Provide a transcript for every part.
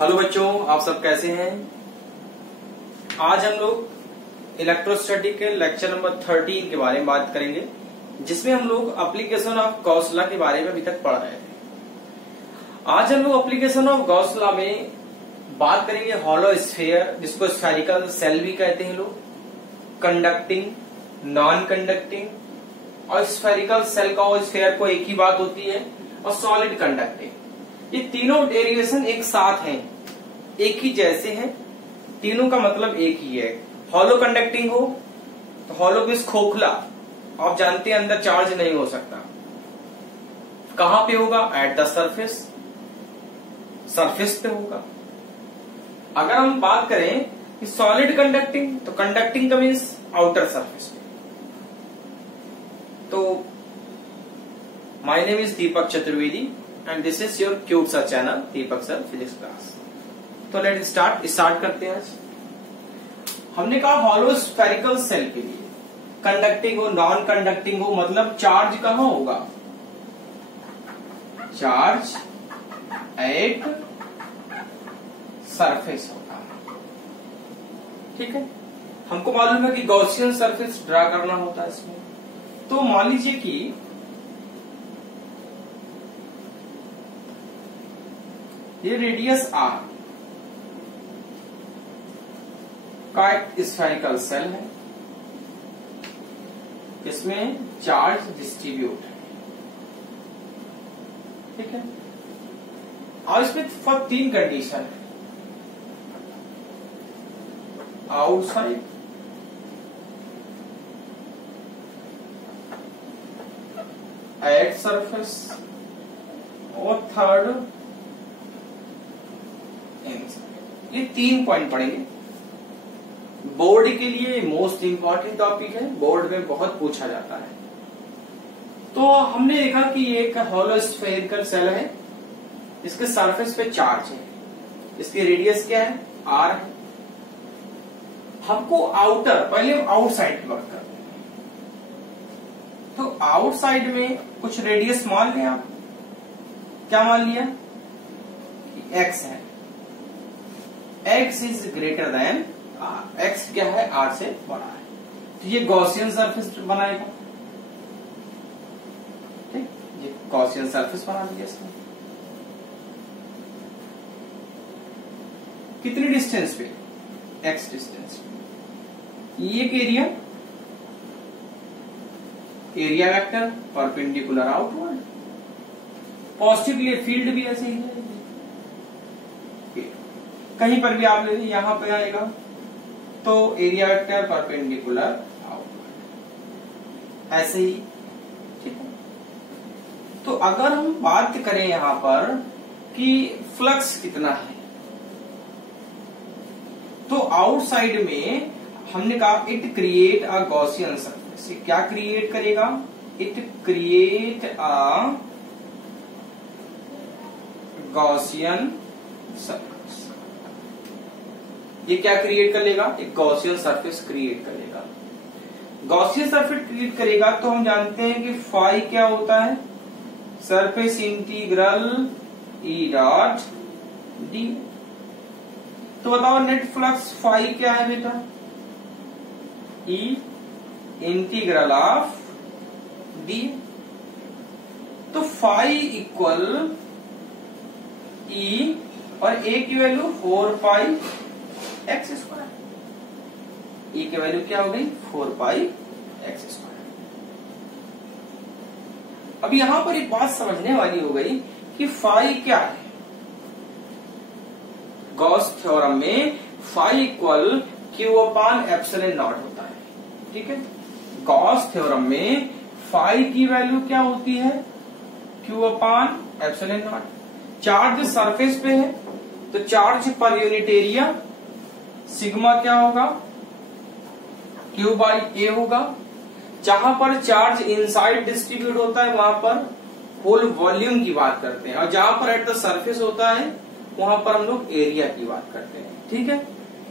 Hello बच्चों, आप सब कैसे हैं। आज हम लोग इलेक्ट्रोस्टैटिक के लेक्चर नंबर 13 के बारे में बात करेंगे, जिसमें हम लोग एप्लीकेशन ऑफ गॉस लॉ के बारे में अभी तक पढ़ रहे थे। आज हम लोग एप्लीकेशन ऑफ गॉस लॉ में बात करेंगे हॉलो स्फीयर, जिसको स्फेरिकल सेल भी कहते हैं लोग, कंडक्टिंग, नॉन कंडक्टिंग और स्फेरिकल सेल का और स्फीयर को एक ही बात होती है, और सॉलिड कंडक्टिंग। ये तीनों डेरिवेशन एक साथ हैं, एक ही जैसे हैं, तीनों का मतलब एक ही है। हॉलो कंडक्टिंग हो तो हॉलो बेस खोखला, आप जानते हैं अंदर चार्ज नहीं हो सकता। कहां पे होगा? एट द सरफेस, सरफेस पे होगा। अगर हम बात करें कि सॉलिड कंडक्टिंग, तो कंडक्टिंग का मीन्स आउटर सरफेस पे। तो my name is Deepak Chaturvedi and this is your cute sir channel, Deepak sir physics class. तो लेट स्टार्ट करते हैं। आज हमने कहा हॉलो स्फेरिकल सेल के लिए कंडक्टिंग हो नॉन कंडक्टिंग हो, मतलब चार्ज कहां होगा? चार्ज एट सरफेस होगा। ठीक है, हमको मालूम है कि गॉसियन सरफेस ड्रा करना होता है इसमें। तो मान लीजिए कि ये रेडियस आर का एक स्फेरिकल सेल है, इसमें चार्ज डिस्ट्रीब्यूट है। ठीक है, और इसमें फॉर तीन कंडीशन है। आउटसाइड, एट सरफेस और थर्ड, ये तीन पॉइंट पढ़ेंगे। बोर्ड के लिए मोस्ट इंपॉर्टेंट टॉपिक है, बोर्ड में बहुत पूछा जाता है। तो हमने देखा कि एक हॉलो स्फेरिकल सेल है, इसके सरफेस पे चार्ज है, इसकी रेडियस क्या है? आर है। हमको आउटर, पहले हम आउटसाइड की बात करते हैं। तो आउटसाइड में कुछ रेडियस मान लिया आप, क्या मान लिया? एक्स है। x is greater than r, x क्या है? r से बड़ा है। तो ये गॉसियन सरफेस बनाएगा। ठीक, ये गॉसियन सरफेस बना दिया इसने। कितनी डिस्टेंस पे? x डिस्टेंस पे। ये area, area vector perpendicular outward, positively field भी ऐसे ही है, कहीं पर भी आप ले लीजिए, यहां पे आएगा तो एरिया वेक्टर परपेंडिकुलर आउटवर्ड, ऐसे ही। ठीक है, तो अगर हम बात करें यहां पर कि फ्लक्स कितना है, तो आउटसाइड में हमने कहा it create a Gaussian surface. क्या क्रिएट करेगा? It create a Gaussian surface. ये क्या क्रिएट कर लेगा? एक गॉसियन सरफेस क्रिएट करेगा। गॉसियन सरफेस क्रिएट करेगा तो हम जानते हैं कि फाई क्या होता है? Surface integral E dot D. तो बताओ नेट फ्लक्स फाई क्या है बेटा? ई इंटीग्रल ऑफ डी। तो फाई इक्वल ई और ए की value 4 pi X square. E की वैल्यू क्या हो गई? 4 पाई एक्स स्क्वायर। अब यहां पर एक बात समझने वाली हो गई कि फाई क्या है। गॉस थ्योरम में phi equal Q upon epsilon not होता है। ठीक है, गॉस थ्योरम में फाई की वैल्यू क्या होती है? Q upon epsilon not. Charge surface पे है तो charge per unit area sigma क्या होगा? क्यू बाई ए होगा। जहां पर चार्ज इनसाइड डिस्ट्रीब्यूट होता है वहां पर होल वॉल्यूम की बात करते हैं, और जहां पर एट द सरफेस होता है वहां पर हम लोग एरिया की बात करते हैं। ठीक है,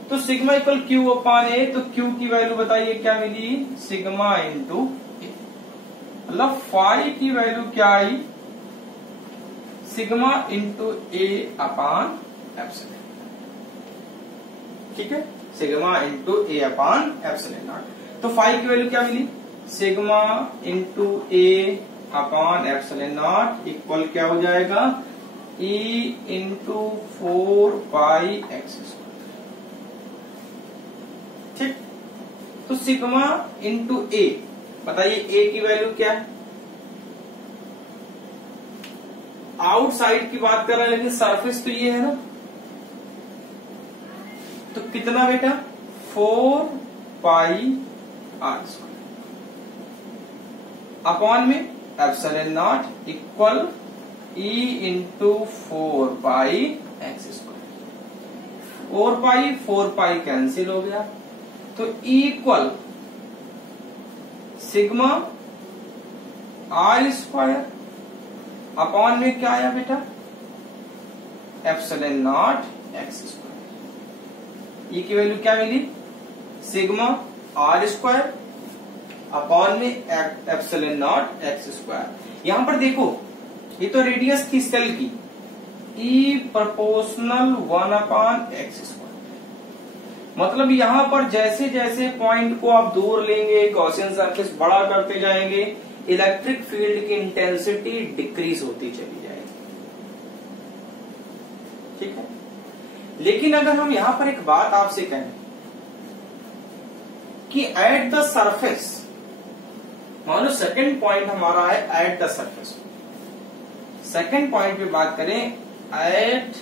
तो सिग्मा इक्वल क्यू अपान ए, तो क्यू की वैल्यू बताइए क्या मिली? सिग्मा इंटू ए। मतलब फाई की वैल्यू क्या आई? Sigma into A upon epsilon. ठीक है, sigma into A upon epsilon naught. तो फाई की वैल्यू क्या मिली, sigma into A upon epsilon not equal क्या हो जाएगा, E into 4 pi X square. ठीक, तो सिग्मा इंटू ए, बताइए ए की वैल्यू क्या है, आउटसाइड की बात कर रहे हैं लेकिन सरफेस तो ये है ना, तो कितना बेटा 4 पाई आर स्क्वायर अपॉन में epsilon not equal E into 4 pi X square. 4 pi cancel हो गया, तो equal sigma R square upon में क्या आया बेटा, epsilon not X square. E की वैल्यू क्या मिली, सिग्मा आर स्क्वायर अपॉन में एप्सिलॉन नॉट एक्स स्क्वायर। यहां पर देखो ये तो रेडियस थी सेल की, E proportional 1 upon X square. मतलब यहां पर जैसे जैसे पॉइंट को आप दूर लेंगे, गॉसियन सरफेस बड़ा करते जाएंगे, इलेक्ट्रिक फील्ड की इंटेंसिटी डिक्रीज होती चली जाएगी। ठीक है, लेकिन अगर हम यहां पर एक बात आपसे कहें कि एट द सरफेस, मान लो सेकेंड पॉइंट हमारा है eight the surface, second point पे बात करें एट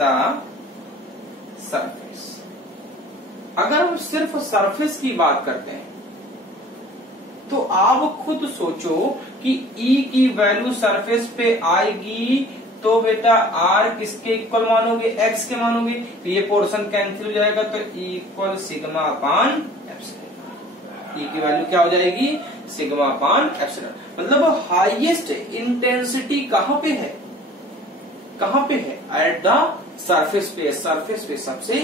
द सरफेस, अगर हम सिर्फ सरफेस की बात करते हैं तो आप खुद सोचो कि E की वैल्यू सरफेस पे आएगी तो बेटा R किसके इक्वल मानोगे, X के मानोगे, तो ये पोर्शन कैंसिल हो जाएगा, तो E इक्वल सिग्मा अपान एप्सिलॉन। E की वैल्यू क्या हो जाएगी, सिग्मा अपान एप्सिलॉन। मतलब हाईएस्ट इंटेंसिटी कहां पे है, कहां पे है, एट द सरफेस पे, सरफेस पे सबसे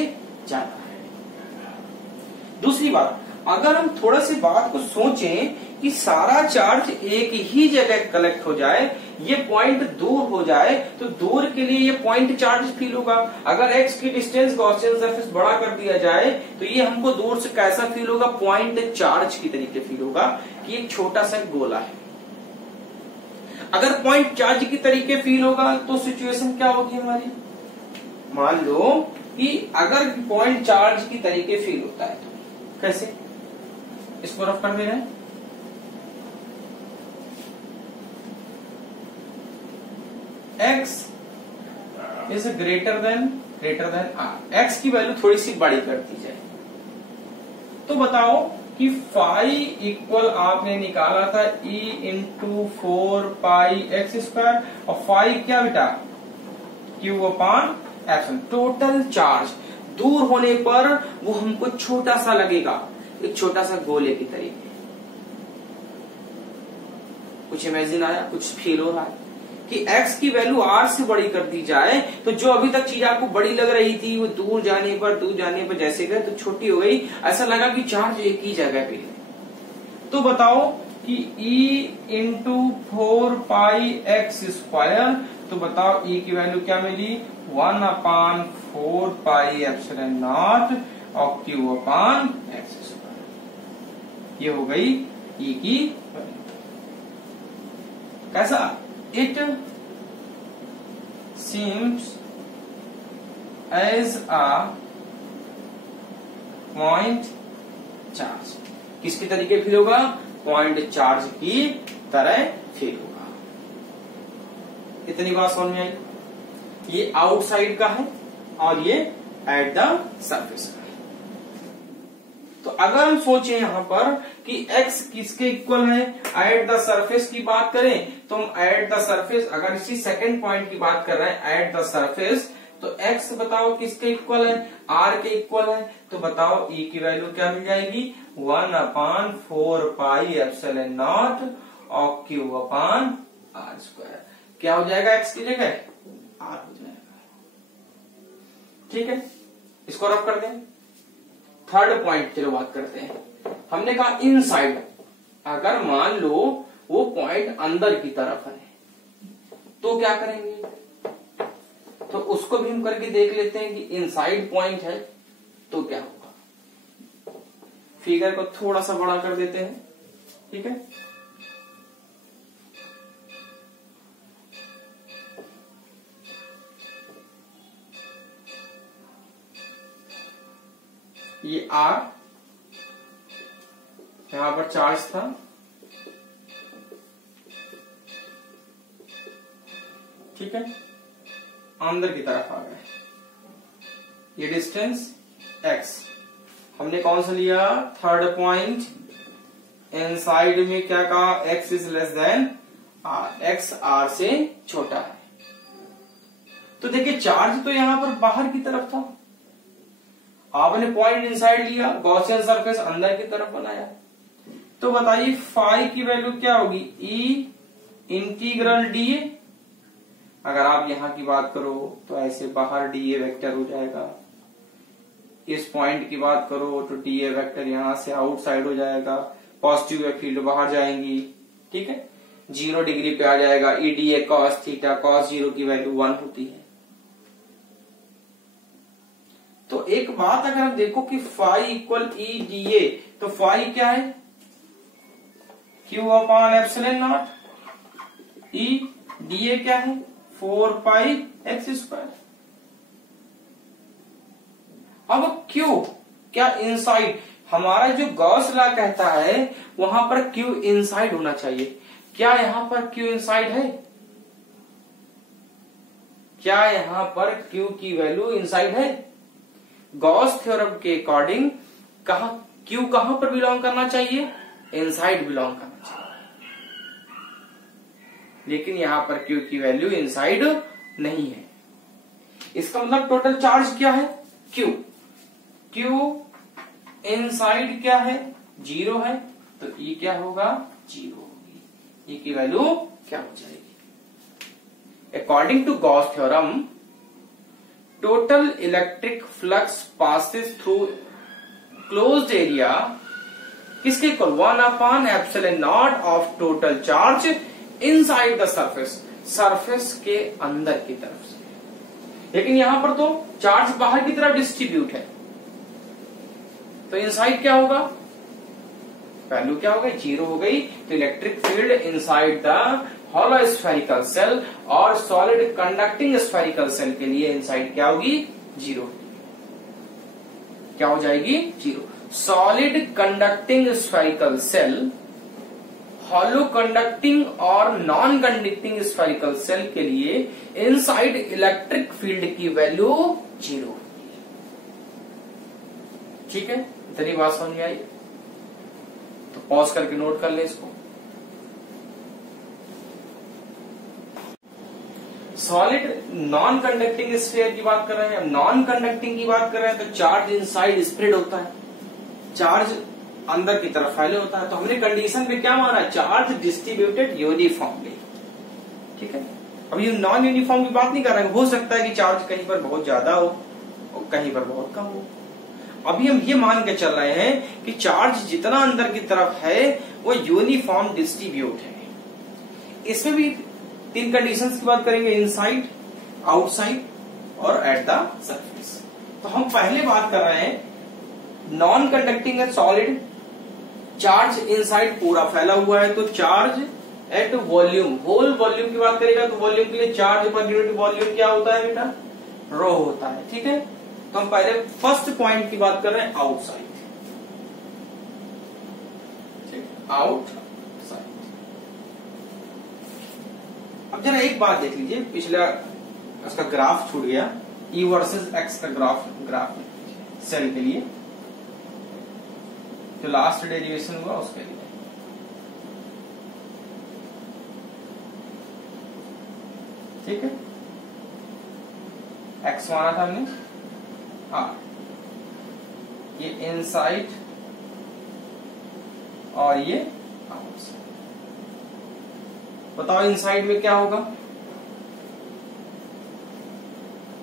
ज्यादा है। दूसरी बात, अगर हम थोड़ा सी बात को सोचें कि सारा चार्ज एक ही जगह कलेक्ट हो जाए, ये पॉइंट दूर हो जाए, तो दूर के लिए ये पॉइंट चार्ज फील होगा। अगर x की डिस्टेंस गॉसियन सरफेस बड़ा कर दिया जाए तो ये हमको दूर से कैसा फील होगा, पॉइंट चार्ज की तरीके फील होगा कि एक छोटा सा गोला है। अगर पॉइंट चार्ज की तरीके फील होगा तो सिचुएशन क्या होगी हमारी, मान लो कि अगर पॉइंट चार्ज की तरीके फील होता है तो कैसे, इसको रफ कर दे रहे हैं, x is greater than r, x की वैल्यू थोड़ी सी बड़ी कर दी जाए तो बताओ कि फाई इक्वल आपने निकाला था E into 4 pi X square, और फाई क्या बेटा, Q अपान एप्सिलॉन। टोटल चार्ज दूर होने पर वो हमको छोटा सा लगेगा, एक छोटा सा गोले की तरीके। कुछ इमेजिन आया, कुछ फील हो रहा है कि x की वैल्यू r से बड़ी कर दी जाए तो जो अभी तक चीज आपको बड़ी लग रही थी वो दूर जाने पर जैसे गए तो छोटी हो गई, ऐसा लगा कि चार्ज एक ही जगह पे है। तो बताओ कि E into 4 pi X square, तो बताओ E की वैल्यू क्या मिली, 1 अपान 4 पाई एप्सिलॉन नॉट और Q अपान एक्स स्क्वायर। ये हो गई E की वैल्यू। कैसा, it seems as a point charge, किसकी तरीके फील होगा, पॉइंट चार्ज की तरह फील होगा। इतनी बात समझ में आई, ये आउटसाइड का है और ये एट द सरफेस का है। तो अगर हम सोचें यहां पर कि x किसके इक्वल है, एट द सरफेस की बात करें तो हम एट द सरफेस, अगर इसी सेकंड पॉइंट की बात कर रहे हैं एट द सरफेस, तो x बताओ किसके इक्वल है, r के इक्वल है, तो बताओ E की वैल्यू क्या मिल जाएगी, 1 अपान 4 पाई एप्सिलॉन नॉट और Q अपान r स्क्वायर। क्या हो जाएगा x की जगह, r हो जाएगा। ठीक है, इसको रफ कर दें। थर्ड पॉइंट चलो बात करते हैं। हमने कहा इनसाइड, अगर मान लो वो पॉइंट अंदर की तरफ है तो क्या करेंगे, तो उसको भी हम करके देख लेते हैं कि इनसाइड पॉइंट है तो क्या होगा। फिगर को थोड़ा सा बड़ा कर देते हैं, ठीक है। ये R, यहां पर चार्ज था, ठीक है, अंदर की तरफ आ गए। ये डिस्टेंस x, हमने कौन सा लिया, थर्ड पॉइंट। इनसाइड में क्या कहा, x is less than r, x r से छोटा है। तो देखिए चार्ज तो यहां पर बाहर की तरफ था, आपने पॉइंट इनसाइड लिया, गॉसियन सरफेस अंदर की तरफ बनाया। तो बताइए फाई की वैल्यू क्या होगी, E इंटीग्रल dA। अगर आप यहां की बात करो तो ऐसे बाहर dA वेक्टर हो जाएगा, इस पॉइंट की बात करो तो dA वेक्टर यहां से आउटसाइड हो जाएगा, पॉजिटिव फील्ड बाहर जाएंगी, ठीक है। 0 डिग्री पे आ जाएगा, E dA cos theta, cos 0 की वैल्यू 1 होती है। तो एक बात अगर हम देखो कि फाई इक्वल E dA, तो फाई क्या है, Q upon epsilon not, E dA क्या है, 4 पाई एक्स स्क्वायर। अब Q क्या इनसाइड, हमारा जो गॉस लॉ कहता है वहां पर Q इनसाइड होना चाहिए। क्या यहां पर Q इनसाइड है, क्या यहां पर Q की वैल्यू इनसाइड है। गॉस थ्योरम के अकॉर्डिंग Q कहां पर बिलोंग करना चाहिए, इनसाइड बिलोंग करना चाहिए, लेकिन यहां पर Q की वैल्यू इनसाइड नहीं है। इसका मतलब टोटल चार्ज क्या है, Q इनसाइड क्या है, 0 है, तो E क्या होगा, 0 होगी। E की वैल्यू क्या हो जाएगी, according to Gauss theorem total electric flux passes through closed area किसके equal, 1 upon epsilon naught of total charge inside the surface, surface के अंदर की तरफ से। लेकिन यहां पर तो चार्ज बाहर की तरफ डिस्ट्रीब्यूट है, तो इनसाइड क्या होगा, वैल्यू क्या हो गई, 0 हो गई। तो electric field inside the hollow spherical shell और सॉलिड कंडक्टिंग स्फेरिकल सेल के लिए इनसाइड क्या होगी, 0। क्या हो जाएगी, 0। Solid conducting spherical shell, hollow conducting और नॉन कंडक्टिंग स्फेरिकल सेल के लिए इनसाइड इलेक्ट्रिक फील्ड की वैल्यू 0। ठीक है, इतनी बात समझ में आई, तो पॉज करके नोट कर ले इसको। सॉलिड नॉन कंडक्टिंग स्फीयर की बात कर रहे हैं, नॉन कंडक्टिंग की बात कर रहे हैं, तो चार्ज इनसाइड स्प्रेड होता है, चार्ज अंदर की तरफ फैले होता है। तो हमने कंडीशन पे क्या माना, चार्ज डिस्ट्रीब्यूटेड यूनिफॉर्मली, ठीक है। अब ये नॉन यूनिफॉर्म की बात नहीं कर रहे हैं, हो सकता है कि चार्ज कहीं पर बहुत ज्यादा हो और कहीं पर बहुत कम हो। अभी हम ये मान के चल रहे हैं कि चार्ज जितना अंदर की तरफ है वो यूनिफॉर्म डिस्ट्रीब्यूट है। इसमें भी 3 कंडीशंस की बात करेंगे, इनसाइड, आउटसाइड और एट द सरफेस। तो हम पहले बात कर रहे हैं नॉन कंडक्टिंग है सॉलिड, चार्ज इनसाइड पूरा फैला हुआ है, तो charge at volume, whole volume की बात करेगा तो वॉल्यूम के लिए चार्ज पर यूनिट वॉल्यूम क्या होता है बेटा, रो होता है, ठीक है। तो हम पहले फर्स्ट पॉइंट की बात कर रहे हैं, आउटसाइड, आउटसाइड। अब जरा एक बात देख लीजिए, पिछला उसका ग्राफ छूट गया, E वर्सेस X का ग्राफ सेल के लिए जो लास्ट डेरिवेशन हुआ उसके लिए। ठीक है, X माना था हमने, हाँ, ये इनसाइड और ये आउटसाइड। बताओ इनसाइड में क्या होगा,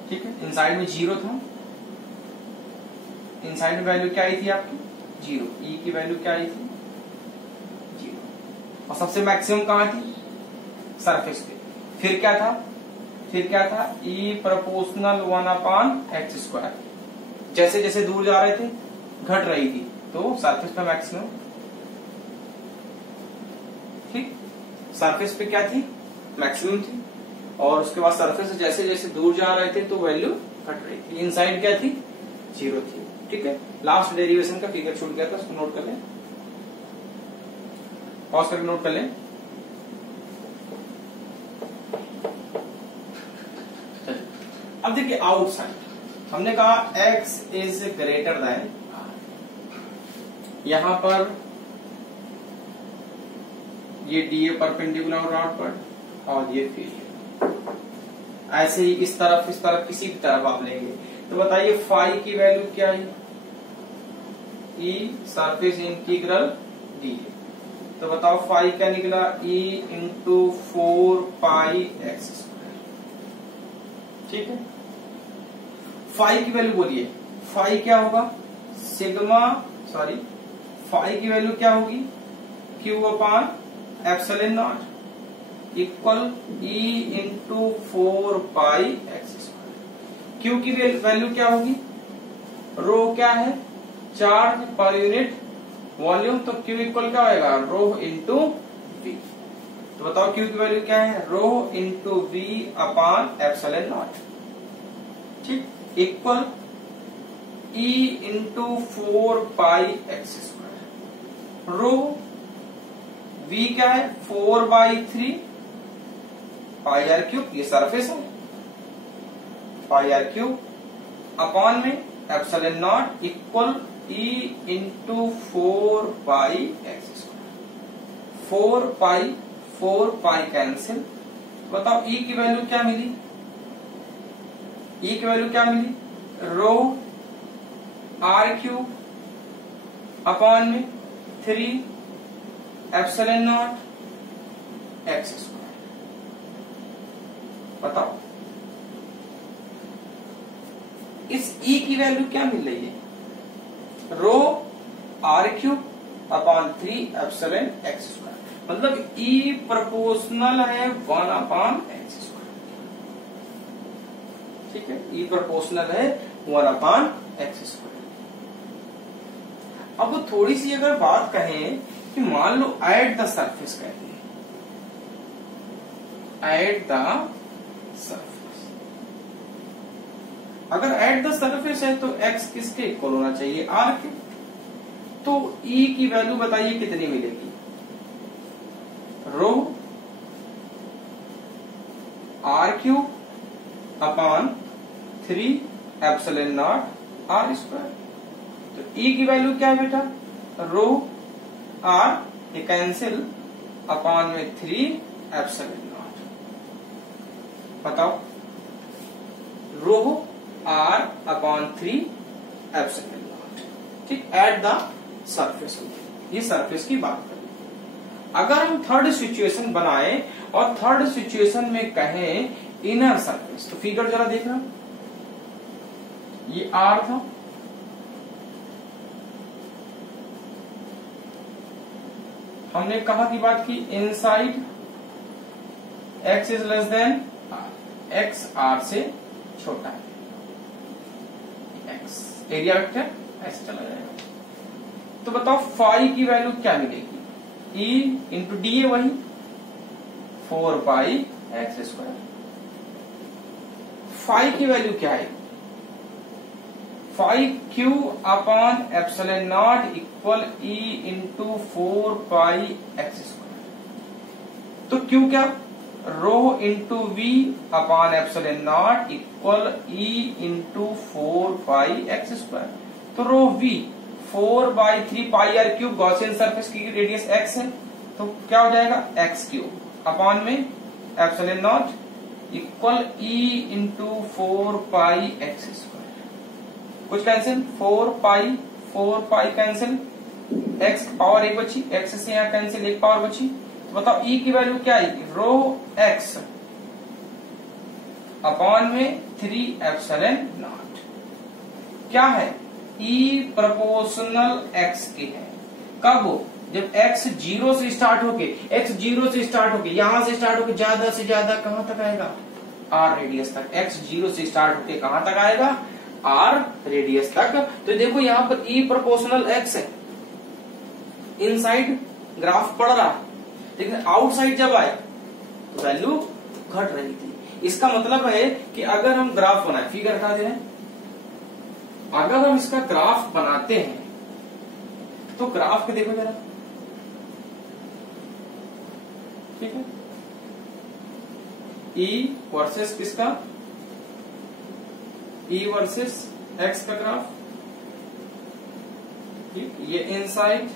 ठीक है, इनसाइड में 0 था, इनसाइड में वैल्यू क्या आई थी आपकी, 0, E की वैल्यू क्या आई थी, 0, और सबसे मैक्सिमम कहां थी, सरफेस पे। फिर क्या था, फिर क्या था ई प्रोपोर्शनल 1/x²। जैसे जैसे दूर जा रहे थे घट रही थी, तो सरफेस पे मैक्सिमम, ठीक, सरफेस पे क्या थी मैक्सिमम थी, और उसके बाद सरफेस से जैसे जैसे दूर जा रहे थे तो वैल्यू घट रही थी। इनसाइड क्या थी 0 थी, ठीक है। लास्ट डेरिवेशन का फिगर छूट गया था, उसको नोट कर लें, पॉज करके नोट कर लें। अब देखिए आउटसाइड, हमने कहा x इज ग्रेटर देन, यहां पर ये डी ए परपेंडिकुलर रॉड पर और ये फील्ड, ऐसे ही इस तरफ किसी भी तरफ आप लेंगे तो बताइए फाई की वैल्यू क्या है, ई सरफेस इंटीग्रल डी, तो बताओ फाई क्या निकला, ई इंटू 4πx², ठीक है। फाई की वैल्यू बोलिए, फाई क्या होगा फाई की वैल्यू क्या होगी Q/ε0 equal E into 4πx²। Q की वैल्यू क्या होगी, रो क्या है चार्ज पर यूनिट वॉल्यूम, तो क्यू इक्वल क्या होगा रो इंटू वी, तो बताओ क्यू की वैल्यू क्या है रो इंटू V/ε0, ठीक, इक्वल ई इंटू 4πx²। रो v क्या है 4/3 πr3, ये सरफेस है, πr3 अपॉन में ε0 equal e into 4πx²। 4π cancel, बताओ e की वैल्यू क्या मिली, e की वैल्यू क्या मिली रो r³ अपॉन में 3ε0 x²। बताओ इस e की वैल्यू क्या मिल रही है रो r³ अपॉन 3ε x², मतलब e प्रोपोर्शनल है 1/x², ठीक है, e प्रोपोर्शनल है 1/x²। अब थोड़ी सी अगर बात कहें कि मान लो एट द सरफेस कहते हैं, एट द सरफेस, अगर एट द सरफेस है तो x किसके इक्वल होना चाहिए r के, तो e की वैल्यू बताइए कितनी मिलेगी रो r³ अपॉन 3ε0 r²। तो e की वैल्यू क्या है बेटा रो r, ये कैंसिल अपॉन में 3ε0, बताओ रो r अपॉन 3ε0, ठीक, एट द सरफेस, ये सरफेस की बात करें। अगर हम थर्ड सिचुएशन बनाए और थर्ड सिचुएशन में कहें इनर सरफेस, तो फिगर जरा देखना, ये r था, हमने कहा की बात की inside x is less than x r से छोटा है, x एरिया वेक्टर ऐसे चला जाएगा, तो बताओ फाई की वैल्यू क्या मिलेगी, e इंटू डी है वही 4πx²। फाई की वैल्यू क्या है phi q upon ε0 equal e into 4πx², तो q क्या rho into v upon ε0 equal e into 4πx², तो rho v 4/3 πr³ Gaussian surface की रेडियस x है, तो क्या हो जाएगा x³ अपॉन में ε0 इक्वल e इंटू 4πx², कुछ कैंसिल 4π कैंसिल, x पावर 1 बची, x से यहाँ कैंसिल 1 पावर बची, तो बताओ e की वैल्यू क्या आएगी रो x अपॉन में 3ε0, क्या है e प्रोपोर्शनल x की है, कब जब x 0 से स्टार्ट होके यहां से स्टार्ट होके ज्यादा से ज्यादा कहां तक आएगा आर रेडियस तक। एक्स 0 से स्टार्ट होके कहां तक आएगा, आर रेडियस तक। तो देखो यहाँ पर ई प्रोपोर्शनल एक्स है, इनसाइड ग्राफ बढ़ रहा, लेकिन आउटसाइड जब आए तो वैल्यू घट रही थी। इसका मतलब है कि अगर हम ग्राफ बनाए, फिगर हटा दे रहे हैं, अगर हम इसका ग्राफ बनाते हैं तो ग्राफ को देखो जरा, ठीक है, ई वर्सेस किसका, ई वर्सेस एक्स का ग्राफ, ये इनसाइड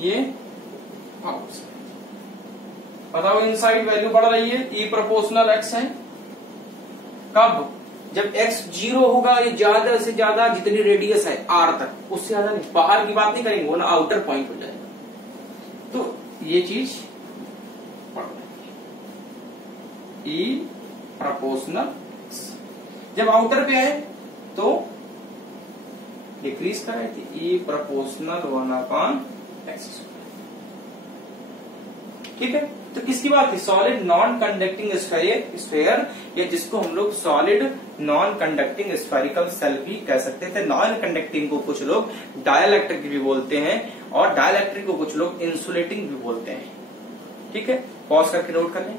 ये आउटसाइड। बताओ इनसाइड वैल्यू बढ़ रही है, ई प्रोपोर्शनल एक्स है, कब, जब x 0 होगा, ये ज्यादा से ज्यादा जितनी रेडियस है आर तक, उससे ज्यादा नहीं, बाहर की बात नहीं करेंगे, वो ना आउटर पॉइंट हो जाएगा। तो ये चीज पढ़ रही है, ई प्रोपोर्शनल, जब आउटर पे आए तो डिक्रीज कर रही थी, ई प्रोपोर्शनल 1/x²। ठीक है, तो किसकी बात थी, सॉलिड नॉन कंडक्टिंग स्फेयर, या जिसको हम लोग solid non conducting spherical shell भी कह सकते थे। नॉन कंडक्टिंग को कुछ लोग डाइलेक्ट्रिक भी बोलते हैं, और डाइलेक्ट्रिक को कुछ लोग इंसुलेटिंग भी बोलते हैं। ठीक है, पॉज करके नोट कर लें।